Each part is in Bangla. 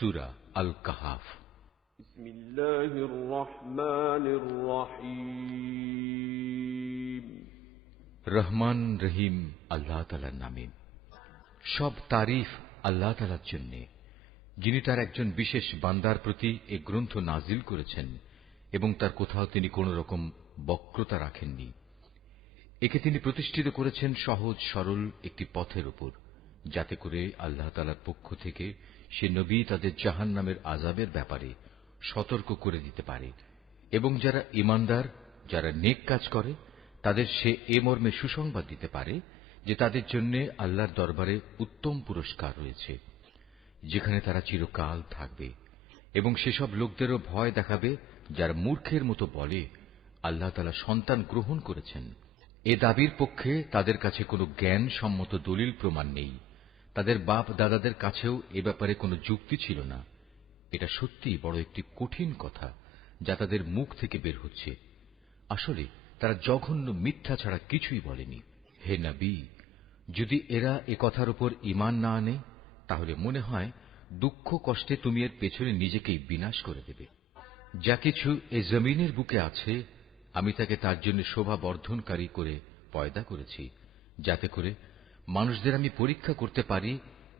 সূরা আল কাহাফ। বিসমিল্লাহির রহমানির রহিম। রহমান রহিম আল্লাহ তাআলার নামে। সব তারিফ আল্লাহ তাআলার জন্য, যিনি তার একজন বিশেষ বান্দার প্রতি এ গ্রন্থ নাজিল করেছেন এবং তার কোথাও তিনি কোন রকম বক্রতা রাখেননি। একে তিনি প্রতিষ্ঠিত করেছেন সহজ সরল একটি পথের উপর, যাতে করে আল্লাহ তাআলার পক্ষ থেকে সে নবী তাদের জাহান্নামের আযাবের ব্যাপারে সতর্ক করে দিতে পারে এবং যারা ঈমানদার, যারা নেক কাজ করে, তাদের সে এ মর্মে সুসংবাদ দিতে পারে যে তাদের জন্য আল্লাহর দরবারে উত্তম পুরস্কার রয়েছে, যেখানে তারা চিরকাল থাকবে। এবং সেসব লোকদেরও ভয় দেখাবে যারা মূর্খের মতো বলে আল্লাহ তাআলা সন্তান গ্রহণ করেছেন। এ দাবির পক্ষে তাদের কাছে কোনো জ্ঞান সম্মত দলিল প্রমাণ নেই। তাদের বাপ দাদাদের কাছেও এ ব্যাপারে কোনো যুক্তি ছিল না। এটা সত্যিই বড় একটি কঠিন কথা যা তাদের মুখ থেকে বের হচ্ছে। আসলে তারা জঘন্য মিথ্যা ছাড়া কিছুই বলেনি। হে নবী, যদি এরা এ কথার উপর ঈমান না আনে, তাহলে মনে হয় দুঃখ কষ্টে তুমি এর পেছনে নিজেকেই বিনাশ করে দেবে। যা কিছু এ জমিনের বুকে আছে, আমি তাকে তার জন্য শোভা বর্ধনকারী করে পয়দা করেছি, যাতে করে মানুষদের আমি পরীক্ষা করতে পারি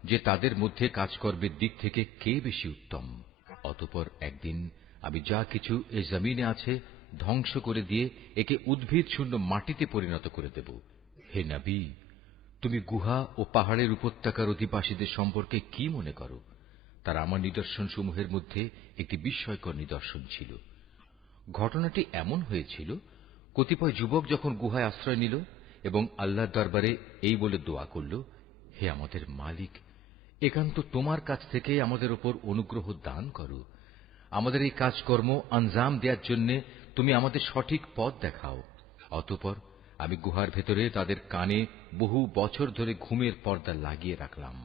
যে তাদের মধ্যে কাজকর্মের দিক থেকে কে বেশি উত্তম। অতঃপর একদিন আমি যা কিছু এ জমিনে আছে ধ্বংস করে দিয়ে একে উদ্ভিদ শূন্য মাটিতে পরিণত করে দেব। হে নবী, তুমি গুহা ও পাহাড়ের উপত্যকার অধিবাসীদের সম্পর্কে কি মনে করো? তারা আমার নিদর্শন সমূহের মধ্যে একটি বিস্ময়কর নিদর্শন ছিল। ঘটনাটি এমন হয়েছিল, কতিপয় যুবক যখন গুহায় আশ্রয় নিল এবং আল্লাহর দরবারে এই বলে দোয়া করল, হে আমাদের মালিক, একান্ত তোমার কাছ থেকে আমাদের উপর অনুগ্রহ দান করো। আমাদের এই কাজকর্ম আঞ্জাম দেওয়ার জন্য তুমি আমাদের সঠিক পথ দেখাও। অতঃপর আমি গুহার ভেতরে তাদের কানে বহু বছর ধরে ঘুমের পর্দা লাগিয়ে রাখলাম।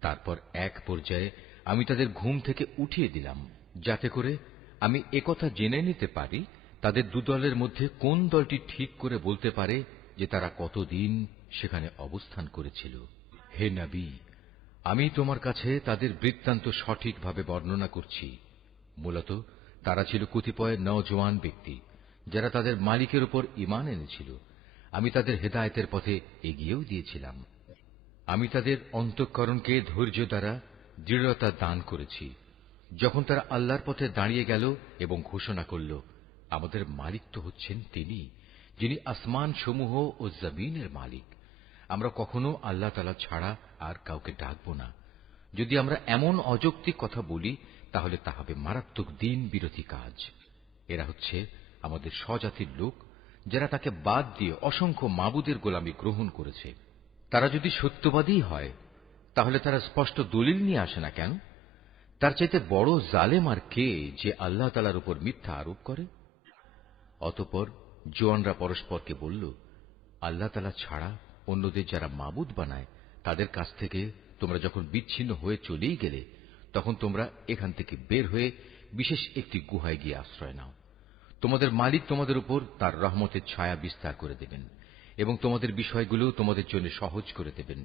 তারপর এক পর্যায়ে আমি তাদের ঘুম থেকে উঠিয়ে দিলাম, যাতে করে আমি একথা জেনে নিতে পারি তাদের দুদলের মধ্যে কোন দলটি ঠিক করে বলতে পারে যে তারা কতদিন সেখানে অবস্থান করেছিল। হে নবী, আমি তোমার কাছে তাদের বৃত্তান্ত সঠিকভাবে বর্ণনা করছি। মূলত তারা ছিল কতিপয় নওজোয়ান ব্যক্তি, যারা তাদের মালিকের উপর ঈমান এনেছিল। আমি তাদের হেদায়েতের পথে এগিয়েও দিয়েছিলাম। আমি তাদের অন্তঃকরণকে ধৈর্য দ্বারা দৃঢ়তা দান করেছি। যখন তারা আল্লাহর পথে দাঁড়িয়ে গেল এবং ঘোষণা করল, আমাদের মালিক তো হচ্ছেন তিনি, যিনি আসমান সমূহ ও জমিনের মালিক। আমরা কখনো আল্লাহ তাআলা ছাড়া আর কাউকে ডাকব না। যদি আমরা এমন অযৌক্তিক কথা বলি, তাহলে তা হবে মারাত্মক দিন বিরোধী কাজ। এরা হচ্ছে আমাদের স্বজাতির লোক, যারা তাকে বাদ দিয়ে অসংখ্য মাবুদের গোলামি গ্রহণ করেছে। তারা যদি সত্যবাদী হয়, তাহলে তারা স্পষ্ট দলিল নিয়ে আসে না কেন? তার চাইতে বড় জালেম আর কে, যে আল্লাহ তাআলার উপর মিথ্যা আরোপ করে? অতঃপর জোয়ানরা পরস্পরকে বলল, আল্লাহ তাআলা ছাড়া অন্যদের যারা মাবুদ বানায়, তাদের কাছ থেকে তোমরা যখন বিচ্ছিন্ন হয়ে চলেই গেলে, তখন তোমরা এখান থেকে বের হয়ে বিশেষ একটি গুহায় গিয়ে আশ্রয় নাও। তোমাদের মালিক তোমাদের উপর তার রহমতের ছায়া বিস্তার করে দেবেন এবং তোমাদের বিষয়গুলো তোমাদের জন্য সহজ করে দেবেন।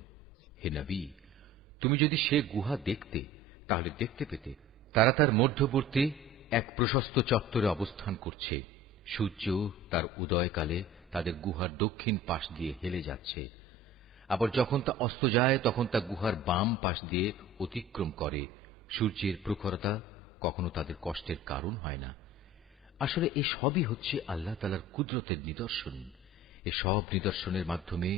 হে নবী, তুমি যদি সে গুহা দেখতে, তাহলে দেখতে পেতে তারা তার মধ্যবর্তী এক প্রশস্ত চত্বরে অবস্থান করছে। সূর্য তার উদয়কালে তাদের গুহার দক্ষিণ পাশ দিয়ে হেলে যাচ্ছে, আবার যখন তা অস্ত যায় তখন তা গুহার বাম পাশ দিয়ে অতিক্রম করে। সূর্যের প্রখরতা কখনো তাদের কষ্টের কারণ হয় না। আসলে এ সবই হচ্ছে আল্লাহ তাআলার কুদরতের নিদর্শন। এ সব নিদর্শনের মাধ্যমে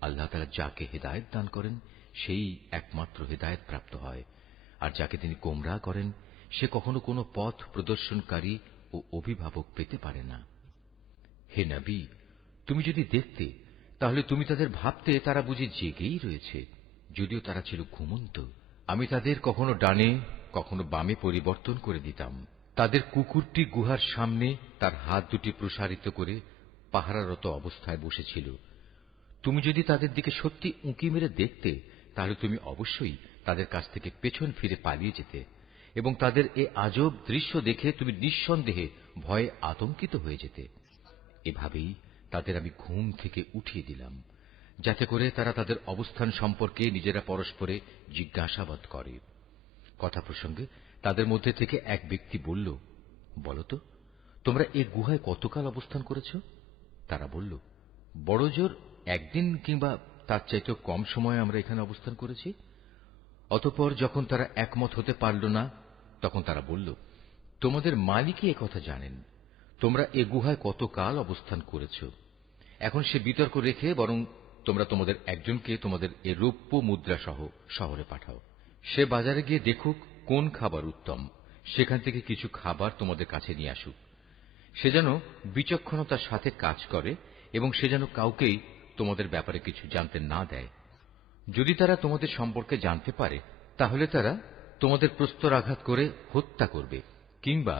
আল্লাহ তাআলা যাকে হেদায়েত দান করেন, সেই একমাত্র হেদায়েত প্রাপ্ত হয়, আর যাকে তিনি গোমরাহ করেন, সে কখনো কোনো পথ প্রদর্শনকারী ও অভিভাবক পেতে পারে না। হে নবী, তুমি যদি দেখতে, তাহলে তুমি তাদের ভাবতে তারা বুঝি জেগেই রয়েছে, যদিও তারা ছিল ঘুমন্ত। আমি তাদের কখনো ডানে কখনো বামে পরিবর্তন করে দিতাম। তাদের কুকুরটি গুহার সামনে তার হাত দুটি প্রসারিত করে পাহারারত অবস্থায় বসেছিল। তুমি যদি তাদের দিকে সত্যি উঁকি মেরে দেখতে, তাহলে তুমি অবশ্যই তাদের কাছ থেকে পেছন ফিরে পালিয়ে যেতে এবং তাদের এ আজব দৃশ্য দেখে তুমি নিঃসন্দেহে ভয়ে আতঙ্কিত হয়ে যেতে। এভাবেই তাদের আমি ঘুম থেকে উঠিয়ে দিলাম, যাতে করে তারা তাদের অবস্থান সম্পর্কে নিজেরা পরস্পরে জিজ্ঞাসাবাদ করে। কথা প্রসঙ্গে তাদের মধ্যে থেকে এক ব্যক্তি বলল, বলো তো, তোমরা এ গুহায় কতকাল অবস্থান করেছ? তারা বলল, বড় জোর একদিন কিংবা তার চাইতেও কম সময়ে আমরা এখানে অবস্থান করেছি। অতঃপর যখন তারা একমত হতে পারল না, তখন তারা বলল, তোমাদের মালিকই একথা জানেন, তোমরা এ গুহায় কতকাল অবস্থান করেছ। এখন সে বিতর্ক রেখে বরং তোমরা তোমাদের একজনকে তোমাদের এ রৌপ্য মুদ্রা সহ শহরে পাঠাও। সে বাজারে গিয়ে দেখুক কোন খাবার উত্তম, সেখান থেকে কিছু খাবার তোমাদের কাছে নিয়ে আসুক। সে যেন বিচক্ষণতার সাথে কাজ করে এবং সে যেন কাউকেই তোমাদের ব্যাপারে কিছু জানতে না দেয়। যদি তারা তোমাদের সম্পর্কে জানতে পারে, তাহলে তারা তোমাদের প্রস্তরাঘাত করে হত্যা করবে, কিংবা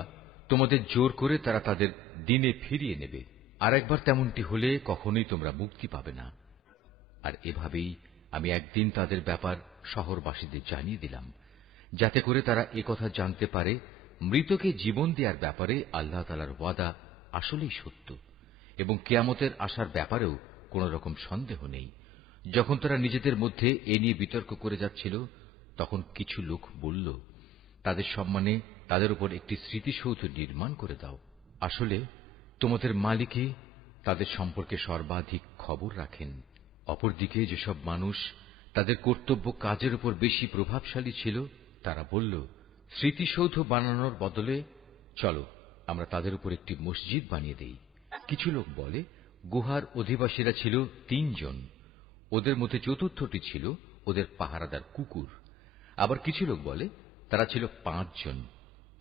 তোমাদের জোর করে তারা তাদের দিনে ফিরিয়ে নেবে। আর একবার তেমনটি হলে কখনোই তোমরা মুক্তি পাবে না। আর এভাবেই আমি একদিন তাদের ব্যাপার শহরবাসীদের জানিয়ে দিলাম, যাতে করে তারা একথা জানতে পারে, মৃতকে জীবন দেওয়ার ব্যাপারে আল্লাহ তাআলার ওয়াদা আসলেই সত্য, এবং কিয়ামতের আসার ব্যাপারেও কোন রকম সন্দেহ নেই। যখন তারা নিজেদের মধ্যে এ নিয়ে বিতর্ক করে যাচ্ছিল, তখন কিছু লোক বলল, তাদের সম্মানে তাদের উপর একটি স্মৃতিসৌধ নির্মাণ করে দাও। আসলে তোমাদের মালিকই তাদের সম্পর্কে সর্বাধিক খবর রাখেন। অপরদিকে যেসব মানুষ তাদের কর্তব্য কাজের উপর বেশি প্রভাবশালী ছিল, তারা বলল, স্মৃতিসৌধ বানানোর বদলে চলো আমরা তাদের উপর একটি মসজিদ বানিয়ে দেই। কিছু লোক বলে, গুহার অধিবাসীরা ছিল ৩ জন, ওদের মধ্যে চতুর্থটি ছিল ওদের পাহারাদার কুকুর। আবার কিছু লোক বলে তারা ছিল ৫ জন,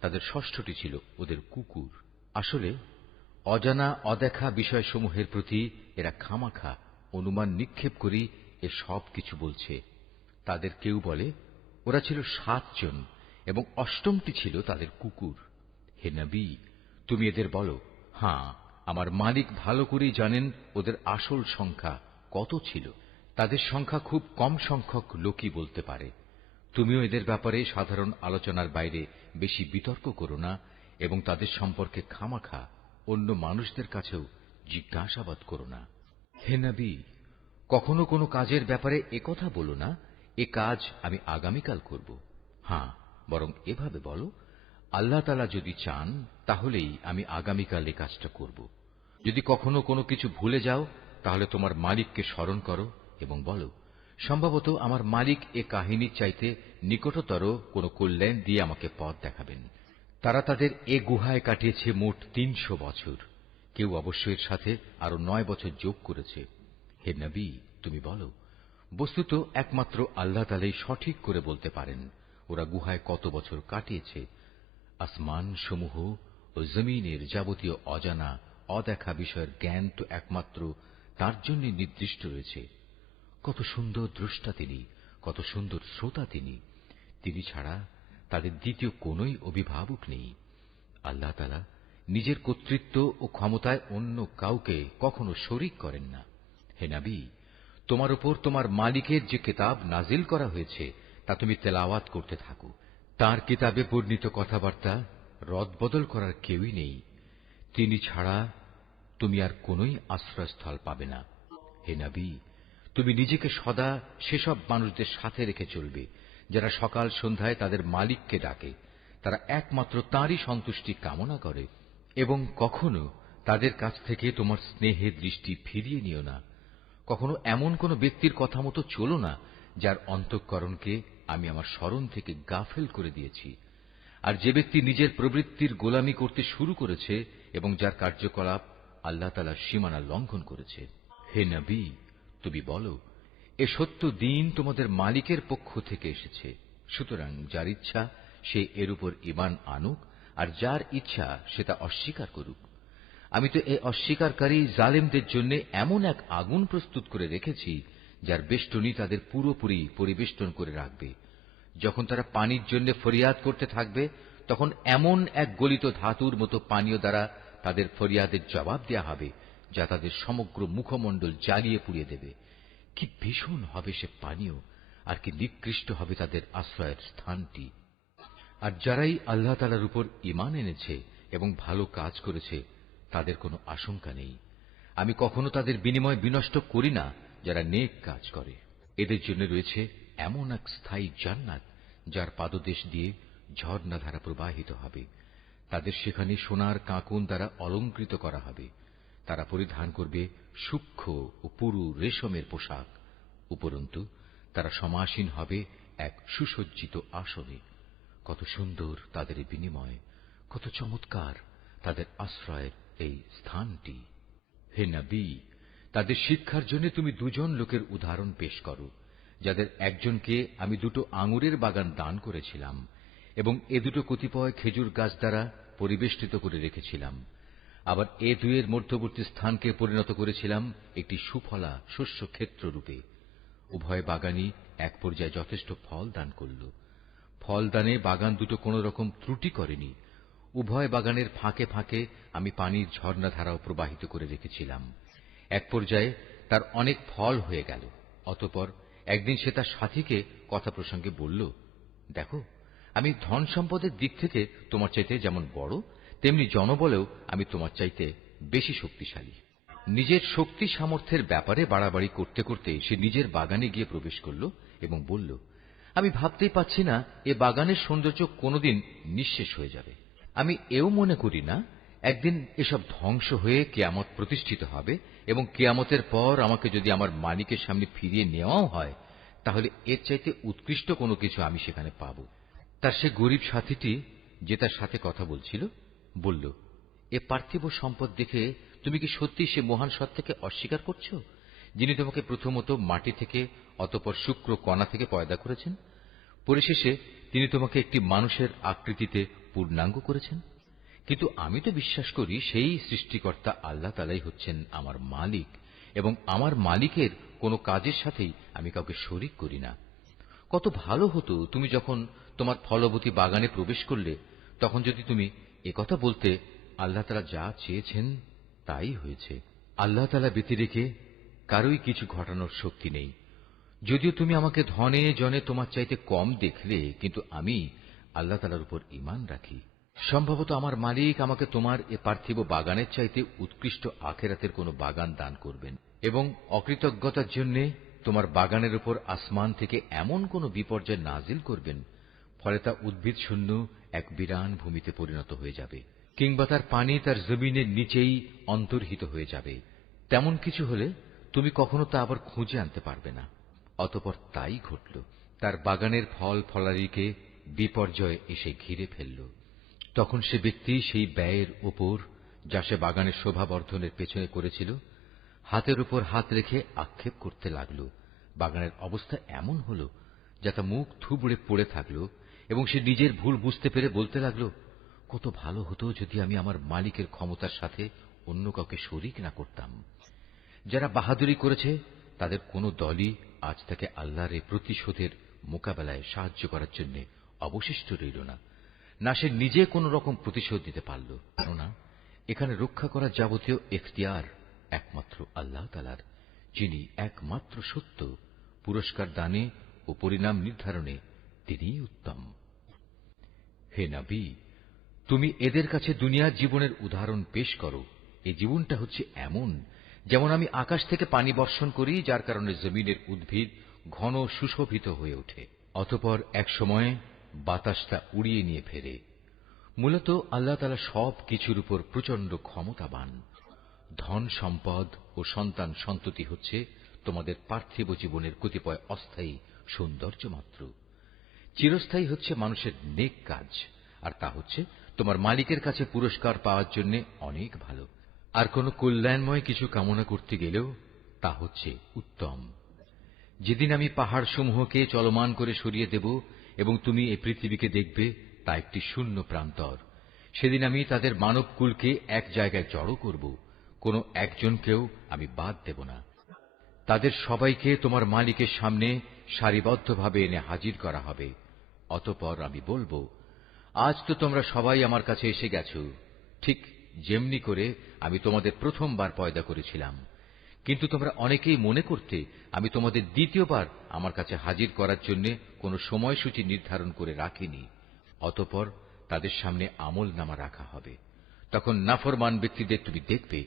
তাদের ষষ্ঠটি ছিল ওদের কুকুর। আসলে অজানা অদেখা বিষয়সমূহের প্রতি এরা খামাখা অনুমান নিক্ষেপ করি এ সব কিছু বলছে। তাদের কেউ বলে ওরা ছিল ৭ জন এবং অষ্টমটি ছিল তাদের কুকুর। হে নবী, তুমি এদের বলো, হ্যাঁ, আমার মালিক ভালো করেই জানেন ওদের আসল সংখ্যা কত ছিল। তাদের সংখ্যা খুব কম সংখ্যক লোকই বলতে পারে। তুমিও এদের ব্যাপারে সাধারণ আলোচনার বাইরে বেশি বিতর্ক করো না এবং তাদের সম্পর্কে খামাখা অন্য মানুষদের কাছেও জিজ্ঞাসাবাদ করো না। হে নবী, কখনো কোনো কাজের ব্যাপারে একথা বলো না, এ কাজ আমি আগামীকাল করব। হ্যাঁ, বরং এভাবে বলো, আল্লাহ তাআলা যদি চান তাহলেই আমি আগামীকাল এ কাজটা করব। যদি কখনো কোনো কিছু ভুলে যাও, তাহলে তোমার মালিককে স্মরণ করো এবং বলো, সম্ভবত আমার মালিক এ কাহিনীর চাইতে নিকটতর কোনো কল্যাণ দিয়ে আমাকে পথ দেখাবেন। তারা তাদের এ গুহায় কাটিয়েছে মোট ৩০০ বছর। কেউ অবশ্য এর সাথে আরো ৯ বছর যোগ করেছে। হে নবী, তুমি বলো, বস্তুত একমাত্র আল্লাহ তাআলাই সঠিক করে বলতে পারেন ওরা গুহায় কত বছর কাটিয়েছে। আসমান সমূহ ও জমিনের যাবতীয় অজানা অদেখা বিষয়ের জ্ঞান তো একমাত্র তার জন্য নির্দিষ্ট রয়েছে। কত সুন্দর দ্রষ্টা তিনি, কত সুন্দর শ্রোতা তিনি। তিনি ছাড়া তাদের দ্বিতীয় কোনই অভিভাবক নেই। আল্লাহ তাআলা নিজের কর্তৃত্ব ও ক্ষমতায় অন্য কাউকে কখনো শরীক করেন না। হে নবী, তোমার উপর তোমার মালিকের যে কিতাব নাজিল করা হয়েছে তা তুমি তেলাওয়াত করতে থাকো। তার কিতাবে বর্ণিত কথাবার্তা রদবদল করার কেউই নেই। তিনি ছাড়া তুমি আর কোনই আশ্রয়স্থল পাবে না। হে নবী, তুমি নিজেকে সদা সেসব মানুষদের সাথে রেখে চলবে যারা সকাল সন্ধ্যায় তাদের মালিককে ডাকে, তারা একমাত্র তাঁরই সন্তুষ্টি কামনা করে, এবং কখনো তাদের কাছ থেকে তোমার স্নেহের দৃষ্টি ফিরিয়ে নিও না। কখনো এমন কোন ব্যক্তির কথা মতো চলো না যার অন্তঃকরণকে আমি আমার স্মরণ থেকে গাফেল করে দিয়েছি। আর যে ব্যক্তি নিজের প্রবৃত্তির গোলামি করতে শুরু করেছে এবং যার কার্যকলাপ আল্লাহ তাআলার সীমানা লঙ্ঘন করেছে। হে নবী, তুমি বলো, এ সত্য দিন তোমাদের মালিকের পক্ষ থেকে এসেছে। সুতরাং যার ইচ্ছা সে এর উপর ঈমান আনুক, আর যার ইচ্ছা সে তা অস্বীকার করুক। আমি তো এ অস্বীকারী জালেমদের জন্য এমন এক আগুন প্রস্তুত করে রেখেছি যার বেষ্টনী তাদের পুরোপুরি পরিবেষ্টন করে রাখবে। যখন তারা পানির জন্য ফরিয়াদ করতে থাকবে, তখন এমন এক গলিত ধাতুর মতো পানীয় দ্বারা তাদের ফরিয়াদের জবাব দেয়া হবে যা তাদের সমগ্র মুখমণ্ডল জ্বালিয়ে পুড়িয়ে দেবে। কি ভীষণ হবে সে পানীয়, আর কি নিকৃষ্ট হবে তাদের আশ্রয়ের স্থানটি। আর যারাই আল্লাহ তাআলার উপর ঈমান এনেছে এবং ভালো কাজ করেছে, তাদের কোনো আশঙ্কা নেই। আমি কখনো তাদের বিনিময় বিনষ্ট করি না যারা নেক কাজ করে। এদের জন্য রয়েছে এমন এক স্থায়ী জান্নাত যার পাদদেশ দিয়ে ঝর্ণাধারা প্রবাহিত হবে। তাদের সেখানে সোনার কাঁকন দ্বারা অলঙ্কৃত করা হবে। তারা পরিধান করবে সূক্ষ্ম ও পুরু রেশমের পোশাক। উপরন্তু তারা সমাসীন হবে এক সুসজ্জিত আসনে। কত সুন্দর তাদের বিনিময়, কত চমৎকার তাদের আশ্রয়ের এই স্থানটি। হে নবী, তাদের শিক্ষার জন্য তুমি দুজন লোকের উদাহরণ পেশ করো, যাদের একজনকে আমি 2টো আঙুরের বাগান দান করেছিলাম এবং এ দুটো কতিপয় খেজুর গাছ দ্বারা পরিবেষ্টিত করে রেখেছিলাম। আবার এ দুয়ের মধ্যবর্তী স্থানকে পরিণত করেছিলাম একটি সুফলা শস্য ক্ষেত্র রূপে। উভয় বাগানই এক পর্যায়ে যথেষ্ট ফল দান করল। ফলদানে বাগান দুটো কোন রকম ত্রুটি করেনি। উভয় বাগানের ফাঁকে ফাঁকে আমি পানির ঝর্ণাধারাও প্রবাহিত করে রেখেছিলাম। এক পর্যায়ে তার অনেক ফল হয়ে গেল। অতঃপর একদিন সে তার সাথীকে কথা প্রসঙ্গে বলল, দেখো, আমি ধন সম্পদের দিক থেকে তোমার চাইতে যেমন বড়, তেমনি জনবলেও আমি তোমার চাইতে বেশি শক্তিশালী। নিজের শক্তি সামর্থ্যের ব্যাপারে বাড়াবাড়ি করতে করতে সে নিজের বাগানে গিয়ে প্রবেশ করল এবং বলল, আমি ভাবতেই পাচ্ছি না এ বাগানের সৌন্দর্য কোনোদিন নিঃশেষ হয়ে যাবে। আমি এও মনে করি না একদিন এসব ধ্বংস হয়ে কিয়ামত প্রতিষ্ঠিত হবে এবং কিয়ামতের পর আমাকে যদি আমার মালিকের সামনে ফিরিয়ে নেওয়াও হয়, তাহলে এর চাইতে উৎকৃষ্ট কোনো কিছু আমি সেখানে পাব। তার সে গরিব সাথীটি, যে তার সাথে কথা বলছিল, বলল, এ পার্থিব সম্পদ দেখে তুমি কি সত্যি সে মহান সত্তাকে অস্বীকার করছো, যিনি তোমাকে প্রথমত মাটি থেকে, অতঃপর শুক্র কণা থেকে পয়দা করেছেন, পরিশেষে তিনি তোমাকে একটি মানুষের আকৃতিতে পূর্ণাঙ্গ করেছেন? কিন্তু আমি তো বিশ্বাস করি সেই সৃষ্টিকর্তা আল্লাহ তাআলাই হচ্ছেন আমার মালিক এবং আমার মালিকের কোনো কাজের সাথেই আমি কাউকে শরীক করি না। কত ভালো হতো তুমি যখন তোমার ফলবতী বাগানে প্রবেশ করলে তখন যদি তুমি একথা বলতে, আল্লাহ তাআলা যা চেয়েছেন তাই হয়েছে। আল্লাহ তাআলা ব্যতিরেকে কারোই কিছু ঘটানোর শক্তি নেই। যদিও তুমি আমাকে ধনে জনে তোমার চাইতে কম দেখলে, কিন্তু আমি আল্লাহ তাআলার উপর ঈমান রাখি। সম্ভবত আমার মালিক আমাকে তোমার এ পার্থিব বাগানের চাইতে উৎকৃষ্ট আখিরাতের কোনো বাগান দান করবেন এবং অকৃতজ্ঞতার জন্য তোমার বাগানের উপর আসমান থেকে এমন কোন বিপর্যয় নাজিল করবেন, ফলে তা উদ্ভিদ শূন্য এক বিরান ভূমিতে পরিণত হয়ে যাবে, কিংবা তার পানি তার জমিনের নিচেই অন্তর্হিত হয়ে যাবে। তেমন কিছু হলে তুমি কখনো তা আবার খুঁজে আনতে পারবে না। অতঃপর তাই ঘটল। তার বাগানের ফল ফলারিকে বিপর্যয় এসে ঘিরে ফেলল। তখন সে ব্যক্তি সেই ব্যয়ের উপর, যা সে বাগানের শোভাবর্ধনের পেছনে করেছিল, হাতের উপর হাত রেখে আক্ষেপ করতে লাগল। বাগানের অবস্থা এমন হল যা তা মুখ থুবড়ে পড়ে থাকল এবং সে নিজের ভুল বুঝতে পেরে বলতে লাগল, কত ভালো হতো যদি আমি আমার মালিকের ক্ষমতার সাথে অন্য কাউকে শরীক না করতাম। যারা বাহাদুরি করেছে তাদের কোনো দলই আজ তাকে আল্লাহর এই প্রতিশোধের মোকাবেলায় সাহায্য করার জন্য অবশিষ্ট রইল না। না সে নিজে কোন রকম প্রতিশোধ দিতে পারল, কেননা এখানে রক্ষা করার যাবতীয় এখতিয়ার একমাত্র আল্লাহ তাআলার, যিনি একমাত্র সত্য। পুরস্কার দানে ও পরিণাম নির্ধারণে তিনিই উত্তম। হে নবী, তুমি এদের কাছে দুনিয়ার জীবনের উদাহরণ পেশ করো। এই জীবনটা হচ্ছে এমন যেমন আমি আকাশ থেকে পানি বর্ষণ করি, যার কারণে জমিনের উদ্ভিদ ঘন সুশোভিত হয়ে ওঠে। অতঃপর এক সময়ে বাতাস তা উড়িয়ে নিয়ে ফেরে। মূলত আল্লাহ তাআলা সব কিছুর উপর প্রচন্ড ক্ষমতাবান। ধন সম্পদ ও সন্তান সন্ততি হচ্ছে তোমাদের পার্থিব জীবনের কতিপয় অস্থায়ী সৌন্দর্য মাত্র। চিরস্থায়ী হচ্ছে মানুষের নেক কাজ, আর তা হচ্ছে তোমার মালিকের কাছে পুরস্কার পাওয়ার জন্য অনেক ভালো। আর কোন কল্যাণময় কিছু কামনা করতে গেলেও তা হচ্ছে উত্তম। যেদিন আমি পাহাড় সমূহকে চলমান করে সরিয়ে দেব এবং তুমি এই পৃথিবীকে দেখবে তা একটি শূন্য প্রান্তর, সেদিন আমি তাদের মানবকুলকে এক জায়গায় জড়ো করব, কোনো একজনকেও আমি বাদ দেব না। তাদের সবাইকে তোমার মালিকের সামনে সারিবদ্ধভাবে এনে হাজির করা হবে। অতঃপর আমি বলবো, আজ তো তোমরা সবাই আমার কাছে এসে গেছো, ঠিক যেমনি করে আমি তোমাদের প্রথমবার পয়দা করেছিলাম। কিন্তু তোমরা অনেকেই মনে করতে আমি তোমাদের দ্বিতীয়বার আমার কাছে হাজির করার জন্য কোনো সময়সূচি নির্ধারণ করে রাখিনি। অতঃপর তাদের সামনে আমলনামা রাখা হবে। তখন নাফরমান ব্যক্তিদের তুমি দেখবে,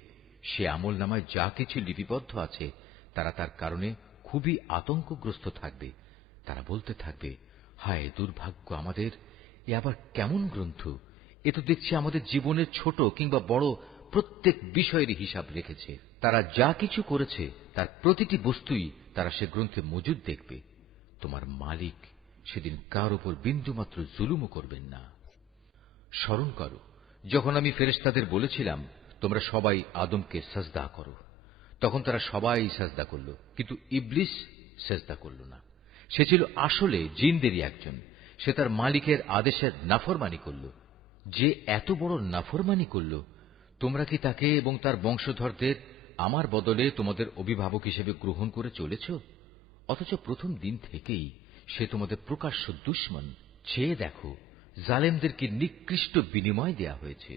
সে আমলনামায় যা কিছু লিপিবদ্ধ আছে তারা তার কারণে খুবই আতঙ্কগ্রস্ত থাকবে। তারা বলতে থাকবে, হায় দুর্ভাগ্য আমাদের, এ আবার কেমন গ্রন্থ! এ তো দেখছি আমাদের জীবনের ছোট কিংবা বড় প্রত্যেক বিষয়েরই হিসাব রেখেছে। তারা যা কিছু করেছে তার প্রতিটি বস্তুই তারা সে গ্রন্থে মজুদ দেখবে। তোমার মালিক সেদিন কার উপর বিন্দুমাত্র জুলুমও করবেন না। স্মরণ করো, যখন আমি ফেরেশতাদের বলেছিলাম তোমরা সবাই আদমকে সাজদা করো, তখন তারা সবাই সাজদা করল, কিন্তু ইবলিস সাজদা করল না। সে ছিল আসলে জিনদেরই একজন। সে তার মালিকের আদেশের নাফরমানি করল। যে এত বড় নাফরমানি করল, তোমরা কি তাকে এবং তার বংশধরদের আমার বদলে তোমাদের অভিভাবক হিসেবে গ্রহণ করে চলেছ? অথচ প্রথম দিন থেকেই সে তোমাদের প্রকাশ্য দুশমন। চেয়ে দেখো, জালেমদেরকে নিকৃষ্ট বিনিময় দেয়া হয়েছে।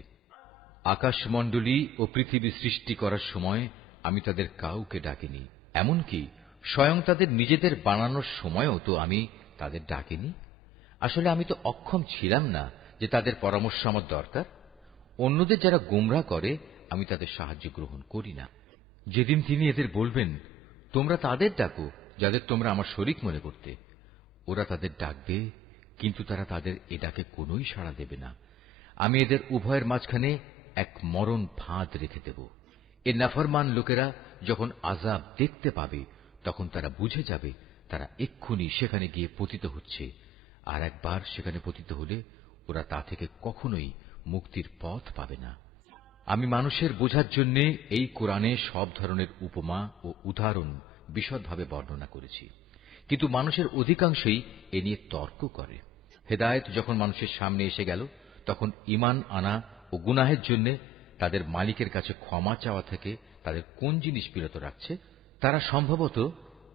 আকাশমণ্ডলী ও পৃথিবী সৃষ্টি করার সময় আমি তাদের কাউকে ডাকিনি, এমনকি স্বয়ং তাদের নিজেদের বানানোর সময়ও তো আমি তাদের ডাকিনি। আসলে আমি তো অক্ষম ছিলাম না যে তাদের পরামর্শ আমার দরকার। অন্যদের যারা গোমরাহ করে আমি তাদের সাহায্য গ্রহণ করি না। যেদিন তিনি এদের বলবেন তোমরা তাদের ডাকো যাদের তোমরা আমার শরীক মনে করতে, ওরা তাদের ডাকবে, কিন্তু তারা তাদের এ ডাকে কোনোই সাড়া দেবে না। আমি এদের উভয়ের মাঝখানে এক মরণ ফাঁদ রেখে দেব। এ নাফরমান লোকেরা যখন আযাব দেখতে পাবে তখন তারা বুঝে যাবে তারা এক্ষুনি সেখানে গিয়ে পতিত হচ্ছে, আর একবার সেখানে পতিত হলে ওরা তা থেকে কখনোই মুক্তির পথ পাবে না। আমি মানুষের বোঝার জন্য এই কোরআনে সব ধরনের উপমা ও উদাহরণ বিশদভাবে বর্ণনা করেছি, কিন্তু মানুষের অধিকাংশই এ নিয়ে তর্ক করে। হেদায়েত যখন মানুষের সামনে এসে গেল, তখন ঈমান আনা ও গুনাহের জন্য তাদের মালিকের কাছে ক্ষমা চাওয়া থেকে তাদের কোন জিনিস বিরত রাখছে? তারা সম্ভবত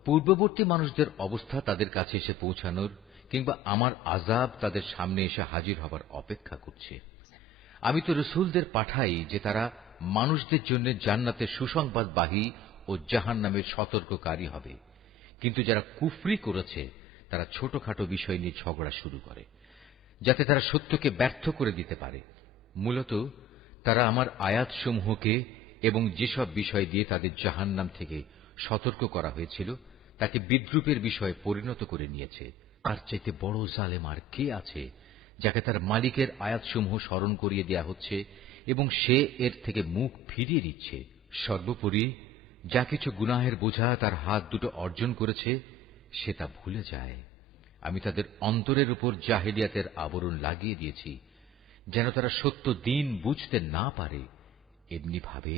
পূর্ববর্তী মানুষদের অবস্থা তাদের কাছে এসে পৌঁছানোর কিংবা আমার আযাব তাদের সামনে এসে হাজির হবার অপেক্ষা করছে। আমি তো রসুলদের পাঠাই যে তারা মানুষদের জন্য জান্নাতের সুসংবাদবাহী ও জাহান্নামের সতর্ককারী হবে, কিন্তু যারা কুফরি করেছে তারা ছোটখাটো বিষয় নিয়ে ঝগড়া শুরু করে, যাতে তারা সত্যকে ব্যর্থ করে দিতে পারে। মূলত তারা আমার আয়াতসমূহকে এবং যেসব বিষয় দিয়ে তাদের জাহান্নাম থেকে সতর্ক করা হয়েছিল তাকে বিদ্রূপের বিষয়ে পরিণত করে নিয়েছে। তার চাইতে বড় জালেম আর কে আছে, যাকে তার মালিকের আয়াতসমূহ স্মরণ করিয়ে দেয়া হচ্ছে এবং সে এর থেকে মুখ ফিরিয়ে দিচ্ছে। সর্বোপরি যা কিছু গুনাহের বোঝা তার হাত দুটো অর্জন করেছে সে তা ভুলে যায়। আমি তাদের অন্তরের উপর জাহেলিয়াতের আবরণ লাগিয়ে দিয়েছি, যেন তারা সত্য দিন বুঝতে না পারে। এমনি ভাবে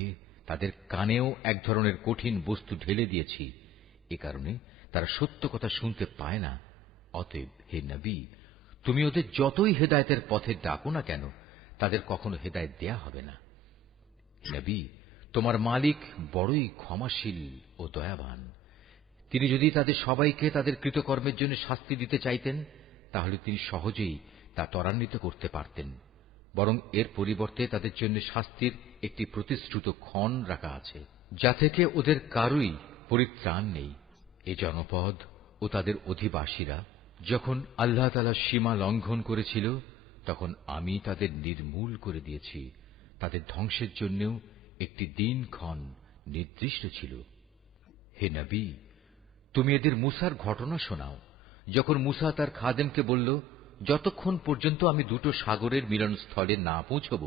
তাদের কানেও এক ধরনের কঠিন বস্তু ঢেলে দিয়েছি, এ কারণে তারা সত্য কথা শুনতে পায় না। অতএব হে নবী, তুমি ওদের যতই হেদায়েতের পথে ডাকো না কেন, তাদের কখনো হেদায়েত দেয়া হবে না। নবী, তোমার মালিক বড়ই ক্ষমাশীল ও দয়াবান। তিনি যদি তাদের সবাইকে তাদের কৃতকর্মের জন্য শাস্তি দিতে চাইতেন, তাহলে তিনি সহজেই তা ত্বরান্বিত করতে পারতেন। বরং এর পরিবর্তে তাদের জন্য শাস্তির একটি প্রতিশ্রুত ক্ষণ রাখা আছে, যা থেকে ওদের কারুই পরিত্রাণ নেই। এ জনপদ ও তাদের অধিবাসীরা যখন আল্লাহ তাআলা সীমা লঙ্ঘন করেছিল, তখন আমি তাদের নির্মূল করে দিয়েছি। তাদের ধ্বংসের জন্যও একটি দিনক্ষণ নির্দিষ্ট ছিল। হে নবী, তুমি এদের মূসার ঘটনা শোনাও, যখন মূসা তার খাদেমকে বলল, যতক্ষণ পর্যন্ত আমি দুটো সাগরের মিলনস্থলে না পৌঁছব,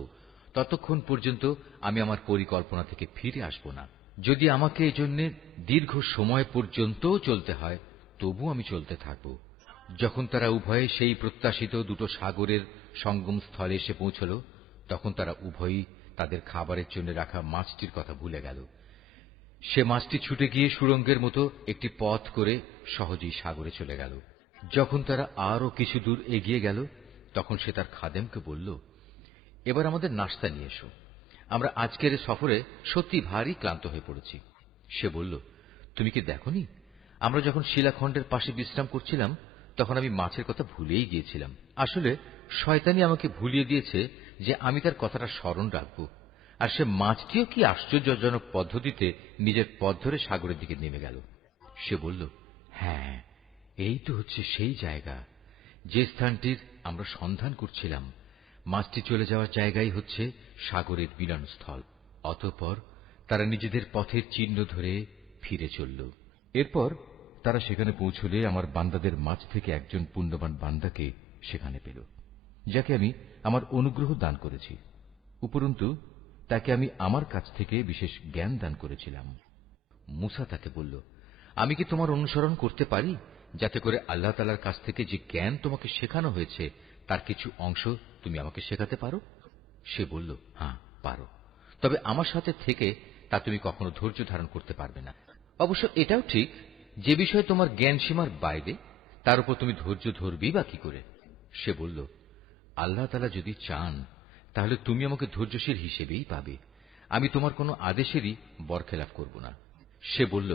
ততক্ষণ পর্যন্ত আমি আমার পরিকল্পনা থেকে ফিরে আসব না। যদি আমাকে এজন্য দীর্ঘ সময় পর্যন্তও চলতে হয়, তবু আমি চলতে থাকব। যখন তারা উভয়ে সেই প্রত্যাশিত দুটো সাগরের সঙ্গমস্থলে এসে পৌঁছল, তখন তারা উভয়ই তাদের খাবারের জন্য রাখা মাছটির কথা ভুলে গেল। সে মাছটি ছুটে গিয়ে সুড়ঙ্গের মতো একটি পথ করে সহজেই সাগরে চলে গেল। যখন তারা আরো কিছু দূর এগিয়ে গেল, তখন সে তার খাদেমকে বলল, এবার আমাদের নাশতা নিয়ে এসো, আমরা আজকের সফরে সত্যি ভারী ক্লান্ত হয়ে পড়েছি। সে বলল, তুমি কি দেখোনি, আমরা যখন শিলাখণ্ডের পাশে বিশ্রাম করছিলাম তখন আমি মাছের কথা ভুলেই গিয়েছিলাম। আসলে শয়তানি আমাকে ভুলিয়ে দিয়েছে যে আমি তার কথাটা স্মরণ রাখব। আর সে মাছটিও কি আশ্চর্যজনক পদ্ধতিতে নিজের পথ ধরে সাগরের দিকে নেমে গেল। সে বলল, হ্যাঁ, এই তো হচ্ছে সেই জায়গা যে স্থানটির আমরা সন্ধান করছিলাম। মাছটি চলে যাওয়ার জায়গাই হচ্ছে সাগরের মিলনস্থল। অতঃপর তারা নিজেদের পথের চিহ্ন ধরে ফিরে চলল। এরপর তারা সেখানে পৌঁছলে আমার বান্দাদের মাঝ থেকে একজন পুণ্যবান বান্দাকে সেখানে পেল, যাকে আমি আমার অনুগ্রহ দান করেছি। উপরন্তু তাকে আমি আমার কাছ থেকে বিশেষ জ্ঞান দান করেছিলাম। মুসা তাকে বলল, আমি কি তোমার অনুসরণ করতে পারি, যাতে করে আল্লাহ তাআলার কাছ থেকে যে জ্ঞান তোমাকে শেখানো হয়েছে তার কিছু অংশ তুমি আমাকে শেখাতে পারো? সে বলল, হ্যাঁ পারো, তবে আমার সাথে থেকে তা তুমি কখনো ধৈর্য ধারণ করতে পারবে না। অবশ্য এটাও ঠিক, যে বিষয়ে তোমার জ্ঞান সীমার বাইরে তার উপর তুমি ধৈর্য ধরবেই বা কি করে? সে বলল, আল্লাহ তাআলা যদি চান তাহলে তুমি আমাকে ধৈর্যশীল হিসেবেই পাবে, আমি তোমার কোনো আদেশেরই বরখেলাপ করব না। সে বলল,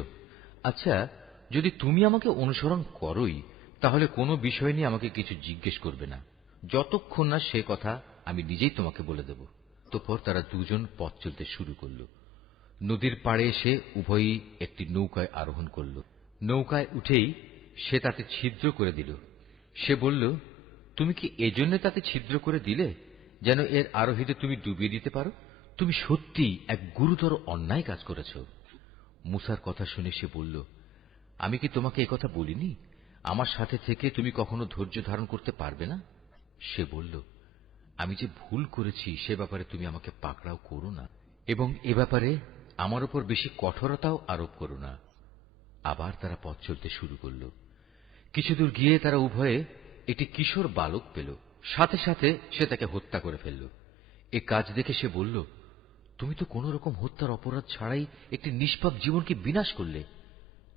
আচ্ছা, যদি তুমি আমাকে অনুসরণ করোই তাহলে কোনো বিষয় নিয়ে আমাকে কিছু জিজ্ঞেস করবে না, যতক্ষণ না সে কথা আমি নিজেই তোমাকে বলে দেব। অতঃপর তারা দুজন পথ চলতে শুরু করল। নদীর পাড়ে এসে উভয়ই একটি নৌকায় আরোহণ করল। নৌকায় উঠেই সে তাতে ছিদ্র করে দিল। সে বলল, তুমি কি এজন্য তাতে ছিদ্র করে দিলে যেন এর আরোহীদের তুমি ডুবিয়ে দিতে পারো? তুমি সত্যিই এক গুরুতর অন্যায় কাজ করেছ। মুসার কথা শুনে সে বলল, আমি কি তোমাকে একথা বলিনি আমার সাথে থেকে তুমি কখনো ধৈর্য ধারণ করতে পারবে না? সে বলল, আমি যে ভুল করেছি সে ব্যাপারে তুমি আমাকে পাকড়াও করো না, এবং এ ব্যাপারে আমার উপর বেশি কঠোরতাও আরোপ করো না। আবার তারা পথ চলতে শুরু করল। কিছুদূর গিয়ে তারা উভয়ে একটি কিশোর বালক পেল। সাথে সাথে সে তাকে হত্যা করে ফেলল। এ কাজ দেখে সে বলল, তুমি তো কোন রকম হত্যার অপরাধ ছাড়াই একটি নিষ্পাপ জীবনকে বিনাশ করলে।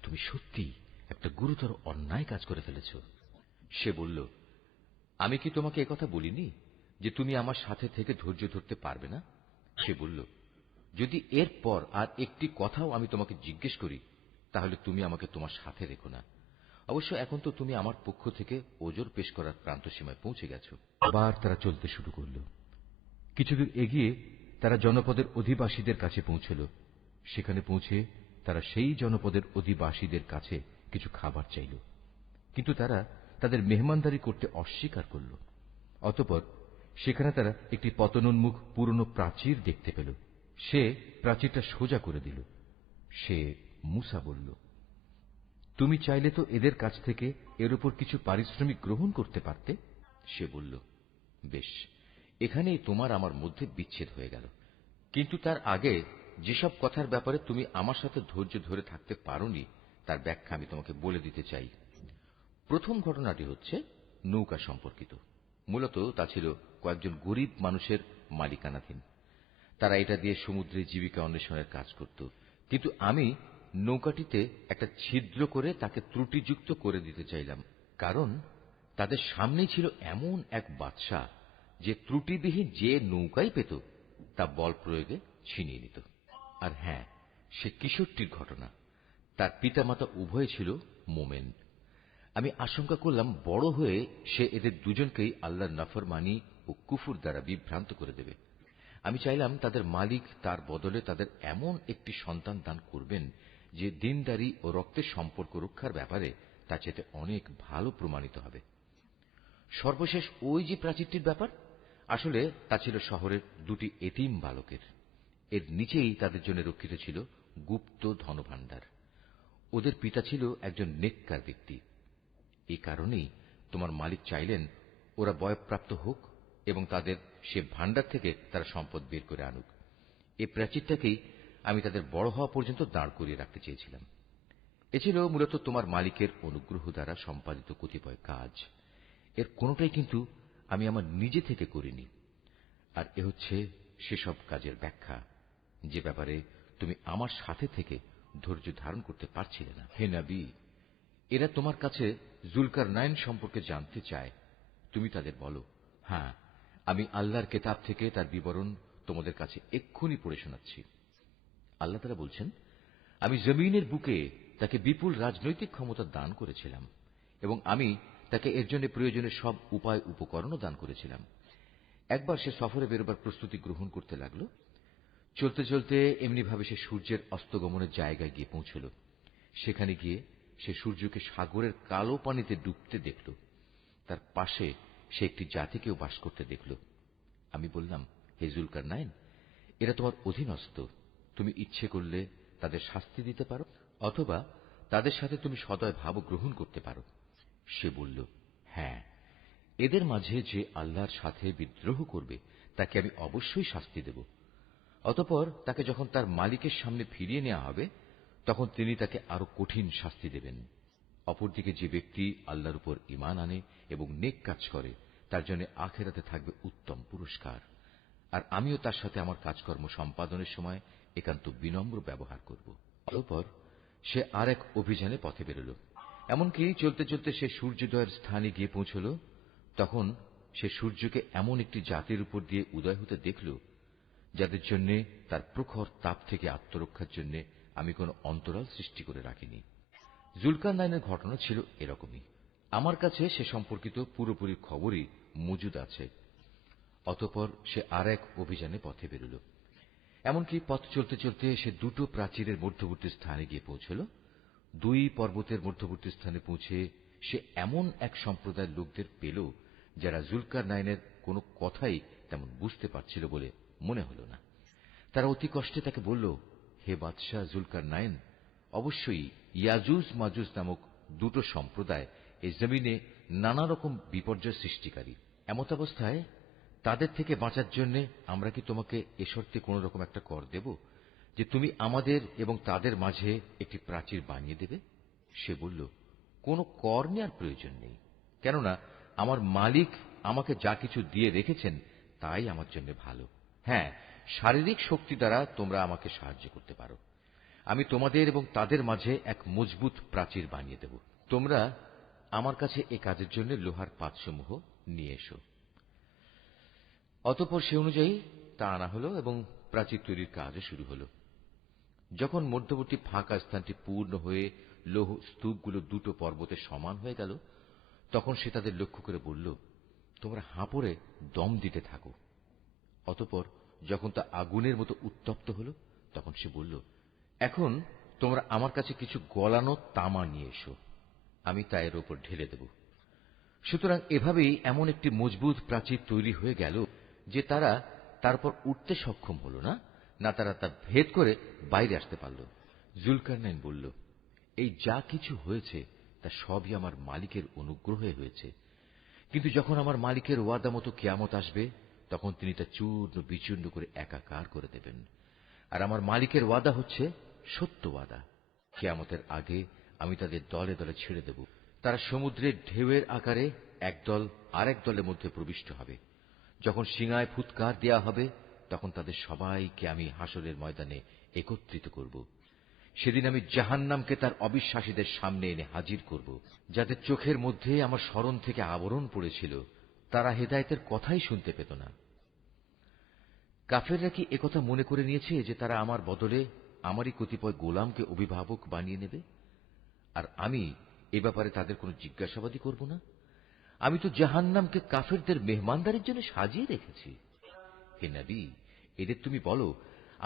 তুমি সত্যিই একটা গুরুতর অন্যায় কাজ করে ফেলেছ। সে বলল, আমি কি তোমাকে একথা বলিনি যে তুমি আমার সাথে থেকে ধৈর্য ধরতে পারবে না? সে বলল, যদি এরপর আর একটি কথাও আমি তোমাকে জিজ্ঞেস করি তাহলে তুমি আমাকে তোমার সাথে রেখো না। অবশ্য এখন তো তুমি আমার পক্ষ থেকে ওজর পেশ করার প্রান্তসীমায় পৌঁছে গেছ। আবার তারা চলতে শুরু করল। কিছুদূর এগিয়ে তারা জনপদের অধিবাসীদের কাছে পৌঁছল। সেখানে পৌঁছে তারা সেই জনপদের অধিবাসীদের কাছে কিছু খাবার চাইল, কিন্তু তারা তাদের মেহমানদারি করতে অস্বীকার করল। অতঃপর সেখানে তারা একটি পতনোন্মুখ পুরনো প্রাচীর দেখতে পেল। সে প্রাচীরটা সোজা করে দিল। সে মুসা বলল, তুমি চাইলে তো এদের কাছ থেকে এর উপর কিছু পারিশ্রমিক গ্রহণ করতে পারতে। সে বলল, বেশ, এখানেই তোমার আমার মধ্যে বিচ্ছেদ হয়ে গেল। কিন্তু তার আগে যেসব কথার ব্যাপারে তুমি আমার সাথে ধৈর্য ধরে থাকতে পারোনি তার ব্যাখ্যা আমি তোমাকে বলে দিতে চাই। প্রথম ঘটনাটি হচ্ছে নৌকা সম্পর্কিত। মূলত তা ছিল কয়েকজন গরিব মানুষের মালিকানাধীন। তারা এটা দিয়ে সমুদ্রে জীবিকা অন্বেষণের কাজ করত, কিন্তু আমি নৌকাটিতে একটা ছিদ্র করে তাকে ত্রুটিযুক্ত করে দিতে চাইলাম, কারণ তাদের সামনেই ছিল এমন এক বাদশা যে ত্রুটিবিহীন যে নৌকাই পেত তা বল প্রয়োগে ছিনিয়ে নিত। আর হ্যাঁ, সে কিশোরটির ঘটনা। তার পিতামাতা উভয় ছিল মোমেন। আমি আশঙ্কা করলাম বড় হয়ে সে এদের দুজনকেই আল্লাহর নাফরমানি ও কুফর দ্বারা বিভ্রান্ত করে দেবে। আমি চাইলাম তাদের মালিক তার বদলে তাদের এমন একটি সন্তান দান করবেন যে দিনদারি ও রক্তের সম্পর্ক রক্ষার ব্যাপারে তার চেয়ে অনেক ভালো প্রমাণিত হবে। সর্বশেষ ওই যে প্রাচীরটির ব্যাপার, আসলে তা ছিল শহরের দুটি এতিম বালকের। এর নিচেই তাদের জন্য রক্ষিত ছিল গুপ্ত ধনভাণ্ডার। ওদের পিতা ছিল একজন নেককার ব্যক্তি। এই কারণেই তোমার মালিক চাইলেন ওরা বয়ঃপ্রাপ্ত হোক এবং তাদের সে ভাণ্ডার থেকে তারা সম্পদ বের করে আনুক। এই প্রাচীরটাকেই আমি তাদের বড় হওয়া পর্যন্ত দাঁড় করিয়ে রাখতে চেয়েছিলাম। এ ছিল মূলত তোমার মালিকের অনুগ্রহ দ্বারা সম্পাদিত কতিপয় কাজ। এর কোনোটাই কিন্তু আমি আমার নিজে থেকে করিনি। আর এ হচ্ছে সেসব কাজের ব্যাখ্যা যে ব্যাপারে তুমি আমার সাথে থেকে ধৈর্য ধারণ করতে পারছিলে না। হে নবী, এরা তোমার কাছে জুলকারনাইন সম্পর্কে জানতে চায়। তুমি তাদের বলো, হ্যাঁ, আমি আল্লাহর কেতাব থেকে তার বিবরণ তোমাদের কাছে এক্ষুনি পড়ে শোনাচ্ছি। আল্লাহ তাআলা বলছেন, আমি জমিনের বুকে তাকে বিপুল রাজনৈতিক ক্ষমতা দান করেছিলাম এবং আমি তাকে এর জন্য প্রয়োজনীয় সব উপায় উপকরণও দান করেছিলাম। একবার সে সফরে বেরোবার প্রস্তুতি গ্রহণ করতে লাগল। চলতে চলতে এমনিভাবে সে সূর্যের অস্তগমনের জায়গায় গিয়ে পৌঁছল। সেখানে গিয়ে সে সূর্যকে সাগরের কালো পানিতে ডুবতে দেখল। তার পাশে সে একটি জাতিকেও বাস করতে দেখল। আমি বললাম, হে জুলকারনাইন, এরা তোমার অধীনস্থ। তুমি ইচ্ছে করলে তাদের শাস্তি দিতে পারো, অথবা তাদের সাথে তুমি সদয় ভাব গ্রহণ করতে পারো। সে বলল, হ্যাঁ, এদের মাঝে যে আল্লাহর সাথে বিদ্রোহ করবে তাকে আমি অবশ্যই শাস্তি দেব। অতঃপর তাকে যখন তার মালিকের সামনে ফিরিয়ে নেওয়া হবে তখন তিনি তাকে আরো কঠিন শাস্তি দেবেন। অপরদিকে যে ব্যক্তি আল্লাহর উপর ঈমান আনে এবং নেক কাজ করে তার জন্য আখিরাতে থাকবে উত্তম পুরস্কার। আর আমিও তার সাথে আমার কাজকর্ম সম্পাদনের সময় একান্ত বিনম্র ব্যবহার করব। অতঃপর সে আর এক অভিযানে পথে বেরোল। এমনকি চলতে চলতে সে সূর্যোদয়ের স্থানে গিয়ে পৌঁছল। তখন সে সূর্যকে এমন একটি জাতির উপর দিয়ে উদয় হতে দেখল যাদের জন্য তার প্রখর তাপ থেকে আত্মরক্ষার জন্য আমি কোন অন্তরাল সৃষ্টি করে রাখিনি। জুলকারনাইনের ঘটনা ছিল এরকমই। আমার কাছে সে সম্পর্কিত পুরোপুরি খবরই মজুদ আছে। অতঃপর সে আর এক অভিযানে পথে বেরোল। এমনকি পথ চলতে চলতে সে দুটো প্রাচীরের মধ্যবর্তী স্থানে গিয়ে পৌঁছল। দুই পর্বতের মধ্যবর্তী স্থানে পৌঁছে সে এমন এক সম্প্রদায়ের লোকদের পেল যারা জুলকারনাইনের কোনো কথাই তেমন বুঝতে পারছিল বলে মনে হল না। তারা অতি কষ্টে তাকে বলল, হে বাদশাহ জুলকারনাইন, অবশ্যই ইয়াজুজ মাজুজ নামক দুটো সম্প্রদায় এই জমিনে নানা রকম বিপর্যয় সৃষ্টিকারী। এমতাবস্থায় তাদের থেকে বাঁচার জন্য আমরা কি তোমাকে এ শর্তে কোন রকম একটা কর দেব যে তুমি আমাদের এবং তাদের মাঝে একটি প্রাচীর বানিয়ে দেবে? সে বলল, কোনো কর নেওয়ার প্রয়োজন নেই, কেননা আমার মালিক আমাকে যা কিছু দিয়ে রেখেছেন তাই আমার জন্য ভালো। হ্যাঁ, শারীরিক শক্তি দ্বারা তোমরা আমাকে সাহায্য করতে পারো। আমি তোমাদের এবং তাদের মাঝে এক মজবুত প্রাচীর বানিয়ে দেব। তোমরা আমার কাছে এ কাজের জন্য লোহার পাতসমূহ নিয়ে এসো। অতঃপর সে অনুযায়ী তা আনা হল এবং প্রাচীর তৈরির কাজও শুরু হল। যখন মধ্যবর্তী ফাঁকা স্থানটি পূর্ণ হয়ে লৌহ স্তূপগুলো দুটো পর্বতে সমান হয়ে গেল তখন সে তাদের লক্ষ্য করে বলল, তোমরা হাঁপড়ে দম দিতে থাকো। অতঃপর যখন তা আগুনের মতো উত্তপ্ত হল তখন সে বলল, এখন তোমরা আমার কাছে কিছু গলানো তামা নিয়ে এসো, আমি তা এর ওপর ঢেলে দেব। সুতরাং এভাবেই এমন একটি মজবুত প্রাচীর তৈরি হয়ে গেল যে তারা তারপর উঠতে সক্ষম হল না, না তারা তা ভেদ করে বাইরে আসতে পারল। জুলকারনাইন বলল, এই যা কিছু হয়েছে তা সবই আমার মালিকের অনুগ্রহে হয়েছে, কিন্তু যখন আমার মালিকের ওয়াদা মতো কিয়ামত আসবে তখন তিনি তা চূর্ণ বিচূর্ণ করে একাকার করে দেবেন। আর আমার মালিকের ওয়াদা হচ্ছে সত্য ওয়াদা। কিয়ামতের আগে আমি তাদের দলে দলে ছেড়ে দেব। তারা সমুদ্রের ঢেউয়ের আকারে একদল আরেক দলের মধ্যে প্রবিষ্ট হবে। যখন সিঙায় ফুৎকার দেয়া হবে তখন তাদের সবাইকে আমি হাসরের ময়দানে একত্রিত করব। সেদিন আমি জাহান্নামকে তার অবিশ্বাসীদের সামনে এনে হাজির করব। যাদের চোখের মধ্যে আমার স্মরণ থেকে আবরণ পড়েছিল তারা হেদায়েতের কথাই শুনতে পেত না। কাফেররা কি একথা মনে করে নিয়েছে যে তারা আমার বদলে আমারই কতিপয় গোলামকে অভিভাবক বানিয়ে নেবে, আর আমি এ ব্যাপারে তাদের কোনো জিজ্ঞাসাবাদই করব না? আমি তো জাহান্নামকে কাফেরদের মেহমানদারির জন্য সাজিয়ে রেখেছি। হে নবী, এদের তুমি বলো,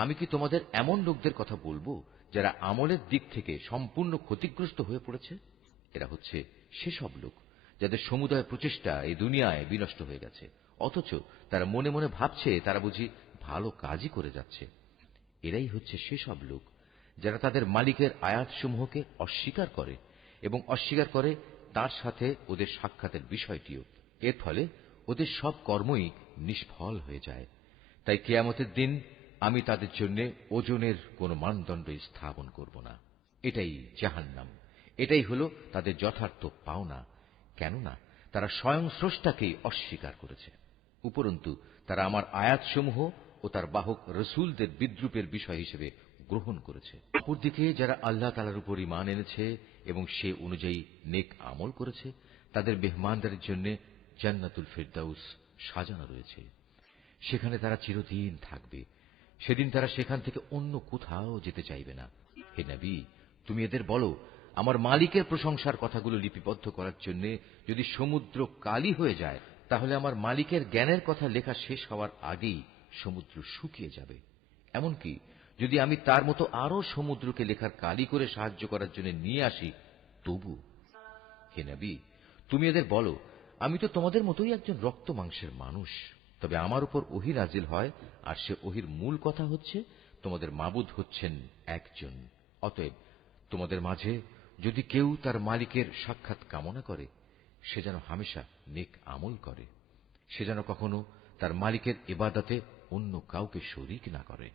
আমি কি তোমাদের এমন লোকদের কথা বলবো যারা আমলের দিক থেকে সম্পূর্ণ ক্ষতিগ্রস্ত হয়ে পড়েছে? এরা হচ্ছে সেসব লোক যাদের সমুদায় প্রচেষ্টা এই দুনিয়ায় বিনষ্ট হয়ে গেছে, অথচ তারা মনে মনে ভাবছে তারা বুঝি ভালো কাজই করে যাচ্ছে। এরাই হচ্ছে সেসব লোক যারা তাদের মালিকের আয়াতসমূহকে অস্বীকার করে এবং অস্বীকার করে তার সাথে ওদের সাক্ষাতের বিষয়টিও। এর ফলে ওদের সব কর্মই নিষ্ফল হয়ে যায়। তাই কিয়ামতের দিন আমি তাদের জন্য ওজনের কোনো মানদণ্ড স্থাপন করব না। এটাই জাহান্নাম, এটাই হলো তাদের যথার্থ পাওনা, কেননা তারা স্বয়ং স্রষ্টাকেই অস্বীকার করেছে। উপরন্তু তারা আমার আয়াতসমূহ ও তার বাহক রসুলদের বিদ্রূপের বিষয় হিসেবে গ্রহণ করেছে। অপরদিকে যারা আল্লাহ তাআলার উপর ঈমান এনেছে এবং সে অনুযায়ী নেক আমল করেছে তাদের মেহমানদারির জন্য জান্নাতুল ফিরদাউস সাজানো রয়েছে। সেখানে তারা চিরদিন থাকবে। সেদিন তারা সেখান থেকে অন্য কোথাও যেতে চাইবে না। হে নবী, তুমি এদের বলো, আমার মালিকের প্রশংসার কথাগুলো লিপিবদ্ধ করার জন্য যদি সমুদ্র কালি হয়ে যায় তাহলে আমার মালিকের জ্ঞানের কথা লেখা শেষ হওয়ার আগেই সমুদ্র শুকিয়ে যাবে। এমনকি যদি আমি তার মতো আরো সমুদ্রকে লেখার কালি করে সাহায্য করার জন্য নিয়ে আসি তবু। হে নবী, তুমি এদের বলো, আমি তো তোমাদের মতোই একজন রক্ত মাংসের মানুষ, তবে আমার উপর ওহী নাজিল হয় আর সে ওহীর মূল কথা হচ্ছে তোমাদের মাবুদ হচ্ছেন একজন। অতএব তোমাদের মাঝে যদি কেউ তার মালিকের সাক্ষাৎ কামনা করে সে যেন হামেশা নেক আমল করে, সে যেন কখনো তার মালিকের ইবাদতে অন্য কাউকে শরীক না করে।